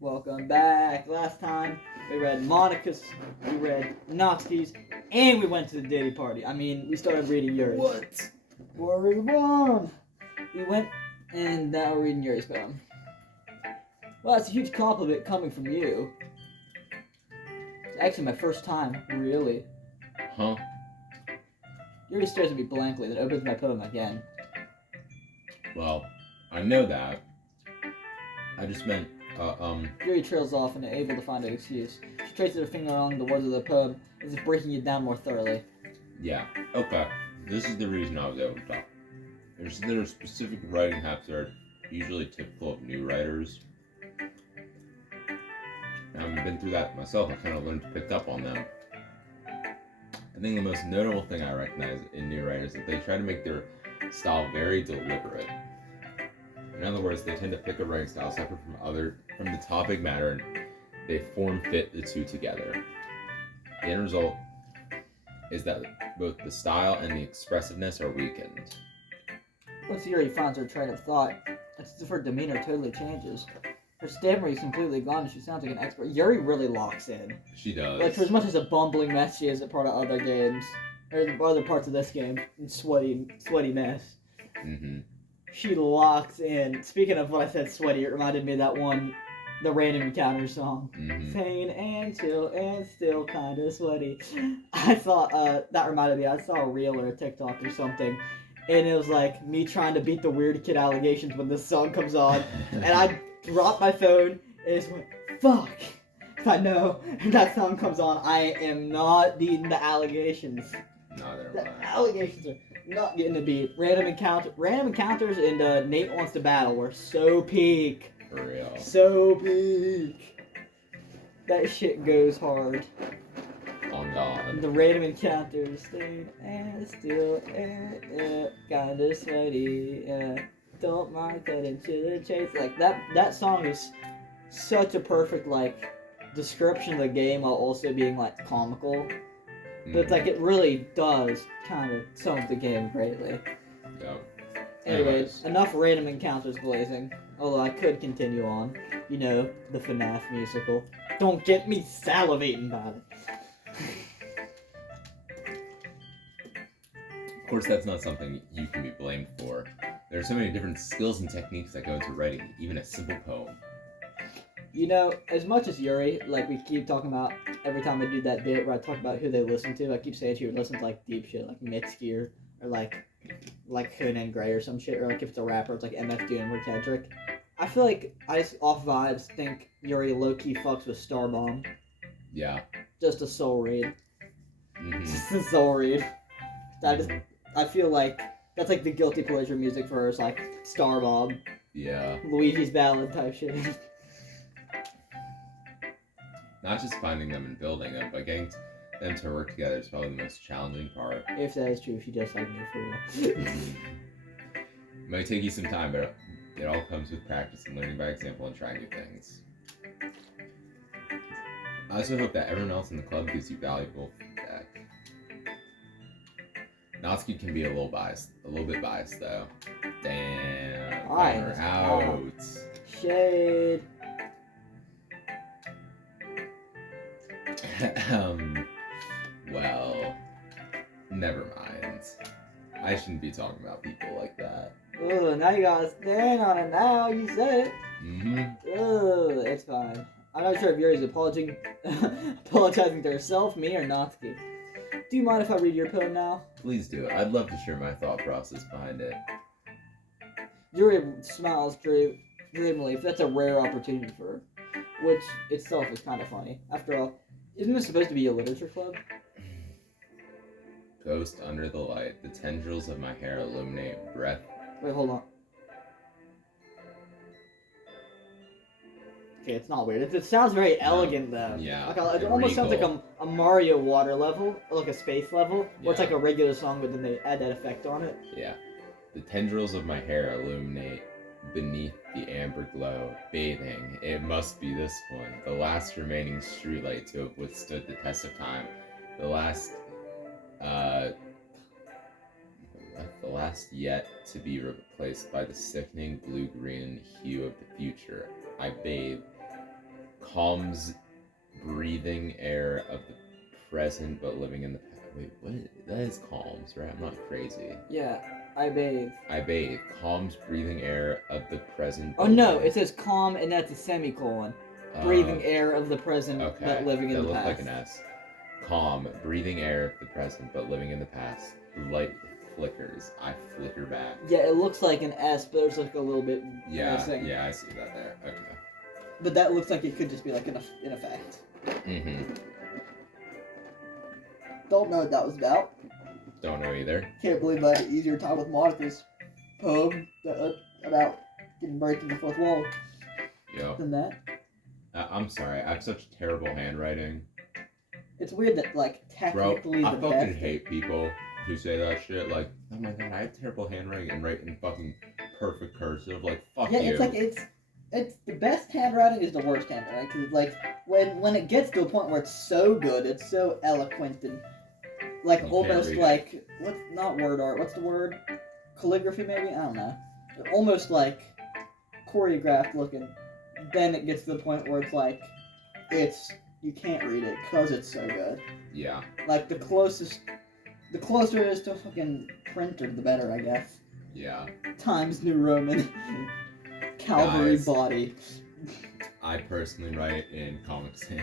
Welcome back. Last time we read Monica's, we read Natsuki's, and we went to the Diddy party. I mean, we started reading Yuri's. What? Where we won? We went, and now we're reading Yuri's poem. Well, that's a huge compliment coming from you. It's actually my first time, really. Huh? Yuri stares at me blankly, then opens my poem again. Well, I know that. I just meant, Yuri trails off and able to find an excuse. She traces her finger along the words of the poem, as if breaking it down more thoroughly. yeah, okay. This is the reason I was able to talk. There are specific writing habits that are usually typical of new writers. Now, I've been through that myself. I kind of learned to pick up on them. I think the most notable thing I recognize in new writers is that they try to make their style very deliberate. In other words, they tend to pick a writing style separate from the topic matter, and they form fit the two together. The end result is that both the style and the expressiveness are weakened. Once Yuri finds her train of thought, it's as if her demeanor totally changes. Her stammering is completely gone and she sounds like an expert. Yuri really locks in. She does. Like, for as much as a bumbling mess she is a part of other games, or other parts of this game, and sweaty mess. Mm-hmm. She locks in. Speaking of what I said sweaty, it reminded me of that one, the Random Encounter song. Mm-hmm. Sane and still kinda sweaty. I saw, that reminded me, I saw a reel or a TikTok or something, and it was like me trying to beat the weird kid allegations when this song comes on, and I dropped my phone and just went, fuck! If I know that song comes on, I am not beating the allegations. Neither The am I. allegations are not getting a beat. Random encounters and Nate Wants to Battle were so peak. For real. So peak. That shit goes hard. On God. The random encounters stayed and still kinda sweaty. Don't mind cutting to the chase. Like that song is such a perfect like description of the game while also being like comical. But it's like it really does kind of sum up the game greatly. Yep. Anyways, enough random encounters blazing. Although I could continue on. You know, the FNAF musical. Don't get me salivating about it. Of course, that's not something you can be blamed for. There are so many different skills and techniques that go into writing even a simple poem. You know, as much as Yuri, like we keep talking about every time I do that bit where I talk about who they listen to, I keep saying she would listen to like deep shit like Mitski or like Conan Gray or some shit, or like if it's a rapper, it's like MF Doom or Kendrick. I feel like I just off vibes think Yuri low-key fucks with Starbomb. Yeah. Just a soul read. Mm-hmm. Just a soul read. I feel like that's like the guilty pleasure music for her is like Starbomb, Yeah. Luigi's Ballad type shit. Not just finding them and building them, but getting them to work together is probably the most challenging part. If that is true, she just like me for real. It might take you some time, but it all comes with practice and learning by example and trying new things. I also hope that everyone else in the club gives you valuable feedback. Natsuki can be a little bit biased though. Damn, calling her out. Shade. Well, never mind. I shouldn't be talking about people like that. Ugh, now you gotta stand on it now. You said it. Mm-hmm. Ugh, it's fine. I'm not sure if Yuri's apologizing to herself, me, or Natsuki. Do you mind if I read your poem now? Please do. I'd love to share my thought process behind it. Yuri smiles dreamily. That's a rare opportunity for her, which itself is kind of funny. After all, isn't this supposed to be a literature club? Ghost under the light, the tendrils of my hair illuminate breath. Wait, hold on. Okay, it's not weird. It sounds very elegant, though. Yeah. Like, it almost sounds like a Mario water level, or like a space level, where it's like a regular song, but then they add that effect on it. Yeah. The tendrils of my hair illuminate beneath the amber glow, bathing. It must be this one, the last remaining streetlight to have withstood the test of time. The last yet to be replaced by the sickening blue-green hue of the future. I bathe calms breathing air of the present but living in the past. Wait, what? That is calms, right? I'm not crazy. Yeah, I bathe. I bathe. Calms breathing air of the present. Oh no, it says calm and that's a semicolon. Breathing air of the present okay. but living in the past. That looked like an S. Calm, breathing air of the present but living in the past. Light flickers. I flicker back. Yeah, it looks like an S, but there's like a little bit missing. Yeah, I see that there. Okay. But that looks like it could just be like in effect. Mm-hmm. Don't know what that was about. Don't know either. Can't believe I had an easier time with Monica's poem about getting breaking the fourth wall Yep. than that. I'm sorry. I have such terrible handwriting. It's weird that, like, technically Bro, I the fucking best... hate people who say that shit. Like, oh my god, I have terrible handwriting and write in fucking perfect cursive. Like, fuck Yeah, you. it's like, it's the best handwriting is the worst handwriting. Because, like, when it gets to a point where it's so good, it's so eloquent and, like, You almost can't read like, not word art, what's the word? Calligraphy, maybe? I don't know. Almost, like, choreographed looking. Then it gets to the point where it's like, you can't read it because it's so good. Yeah. Like, the closer it is to a fucking printer, the better, I guess. Yeah. Times New Roman. Calvary Guys. body. I personally write in Comic Sans.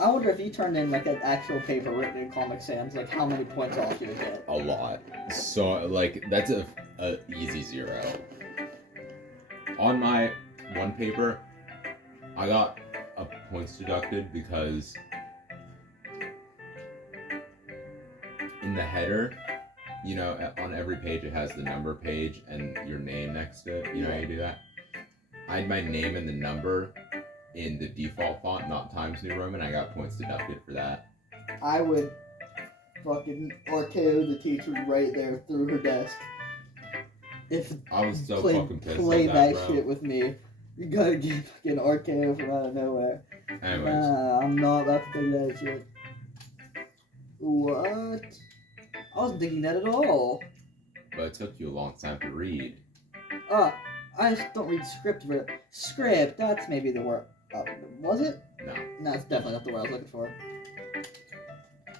I wonder if you turned in, like, an actual paper written in Comic Sans, like, how many points off you would get. A lot. So, like, that's a easy 0. On my one paper, I got points deducted because in the header, you know, on every page it has the number page and your name next to it. You know how you do that? I had my name and the number in the default font, not Times New Roman. I got points deducted for that. I would fucking RKO the teacher right there through her desk. If I was so play, fucking pissed play at that that, bro. shit with me, you gotta get fucking RKO from out of nowhere. Anyways, Nah, I'm not about to think that shit. What? I wasn't thinking that at all. but it took you a long time to read. I just don't read script. Script, that's maybe the word. Was it? No. No, it's definitely not the word I was looking for.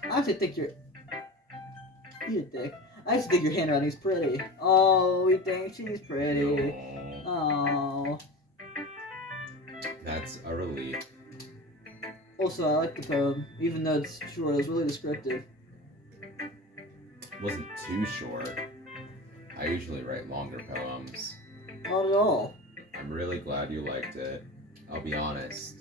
I actually think you a dick. I actually think your handwriting's pretty. Oh, we think she's pretty. No. Oh. That's a relief. Also, I like the poem, even though it's short. It was really descriptive. Wasn't too short. I usually write longer poems. Not at all. I'm really glad you liked it. I'll be honest.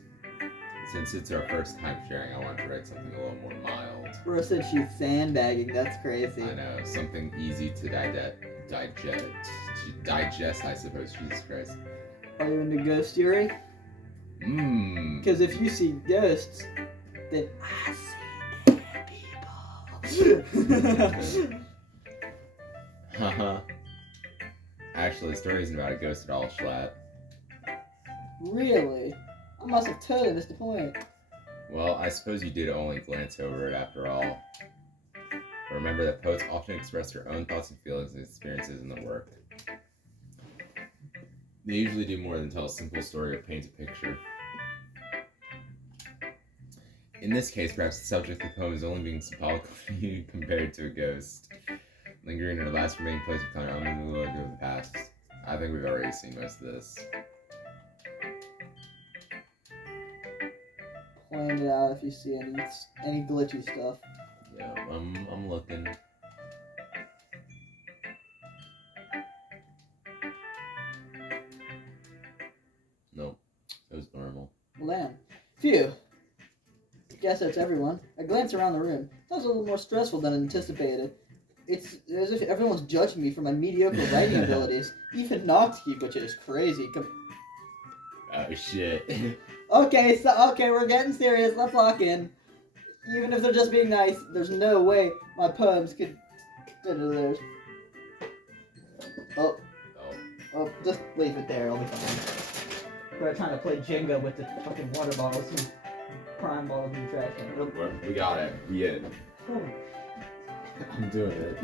Since it's our first time sharing, I wanted to write something a little more mild. Rose said she's sandbagging. That's crazy. I know, something easy to digest, I suppose. Jesus Christ. Are you into ghost theory? Because if you see ghosts, then I see dead people. Haha. Actually, the story isn't about a ghost at all, Schlatt. Really? I must have totally missed the point. Well, I suppose you did only glance over it after all. Remember that poets often express their own thoughts and feelings and experiences in their work. They usually do more than tell a simple story or paint a picture. In this case, perhaps the subject of the poem is only being symbolically compared to a ghost, lingering in a last remaining place of time on the logo of the past. I think we've already seen most of this. Point it out if you see any glitchy stuff. Yeah, I'm looking. Nope, it was normal. Well, damn. Phew. Guess that's everyone. I glance around the room. That was a little more stressful than anticipated. It's as if everyone's judging me for my mediocre writing abilities. Even Noxky, which is crazy. Oh shit. Okay, we're getting serious. Let's lock in. Even if they're just being nice, there's no way my poems could consider theirs. Oh, just leave it there. I'll be fine. We're trying to play Jenga with the fucking water bottles and prime bottles and trash can. We got it. We in. Oh. I'm doing it.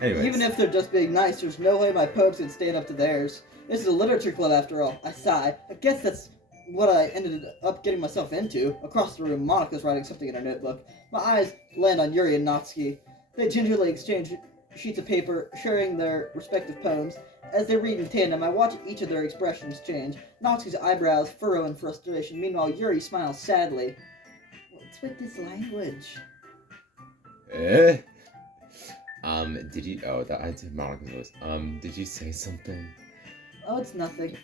Anyways. Even if they're just being nice, there's no way my poems can stand up to theirs. This is a literature club after all. I sigh. I guess that's what I ended up getting myself into. Across the room, Monika's writing something in her notebook. My eyes land on Yuri and Natsuki. They gingerly exchange sheets of paper, sharing their respective poems. As they read in tandem, I watch each of their expressions change. Natsuki's eyebrows furrow in frustration. Meanwhile, Yuri smiles sadly. What's with this language? Did you... Oh, I did Monica's voice. Did you say something? Oh, it's nothing.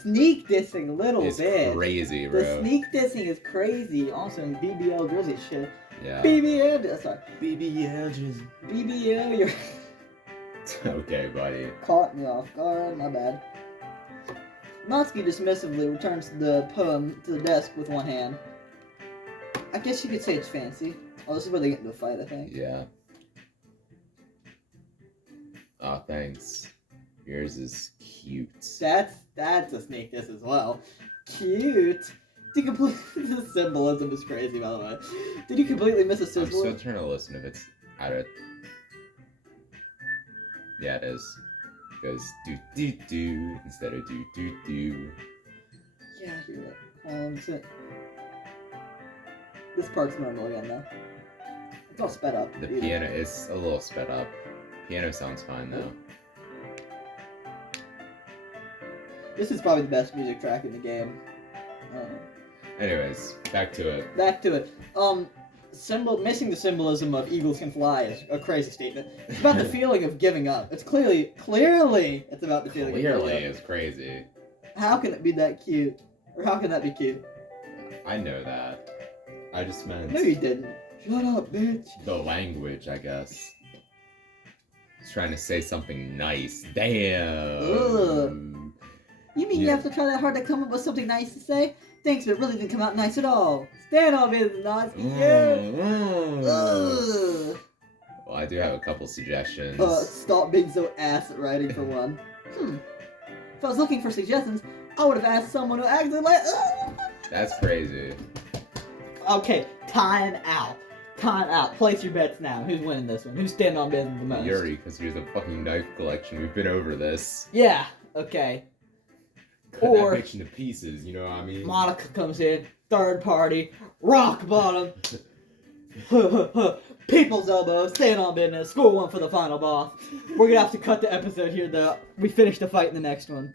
Sneak dissing a little It's bit. crazy, bro. The sneak dissing is crazy. Also in BBL Grizzly shit. Yeah. BBL, sorry. BBL just... BBL, you're... Okay, buddy. Caught me off guard, my bad. Natsuki dismissively returns the poem to the desk with one hand. I guess you could say it's fancy. Oh, this is where they get into a fight, I think. Yeah. Oh, thanks. Yours is cute. That's a sneak diss as well. Cute. Did you the symbolism is crazy, by the way. Did you completely miss a I'm sizzle? still trying to listen if it's out of... Yeah, it is. It goes do-do-do instead of do-do-do. Yeah, I hear it. This part's normal again, though. It's all sped up. The piano is a little sped up. Piano sounds fine, though. This is probably the best music track in the game. Anyways, back to it. Back to it. Missing the symbolism of eagles can fly is a crazy statement. It's about the feeling of giving up. It's clearly, it's about the feeling of giving up. Clearly is crazy. How can it be that cute? Or how can that be cute? I know that. I just meant... No, you didn't. Shut up, bitch. The language, I guess. He's trying to say something nice. Damn. Ugh. You mean you have to try that hard to come up with something nice to say? Thanks, but it really didn't come out nice at all. Stand on business, Natsuki. Ugh. Well, I do have a couple suggestions. Stop being so ass at writing for one. If I was looking for suggestions, I would have asked someone who acted like. That's crazy. Okay, time out. Time out. Place your bets now. Who's winning this one? Who's standing on business the most? Yuri, because here's a fucking knife collection. We've been over this. Yeah. Okay. Cut Or that bitch into pieces, you know what I mean? Monica comes in, third party, rock bottom, people's elbow, staying on business, score one for the final boss. We're gonna have to cut the episode here though. We finished the fight in the next one.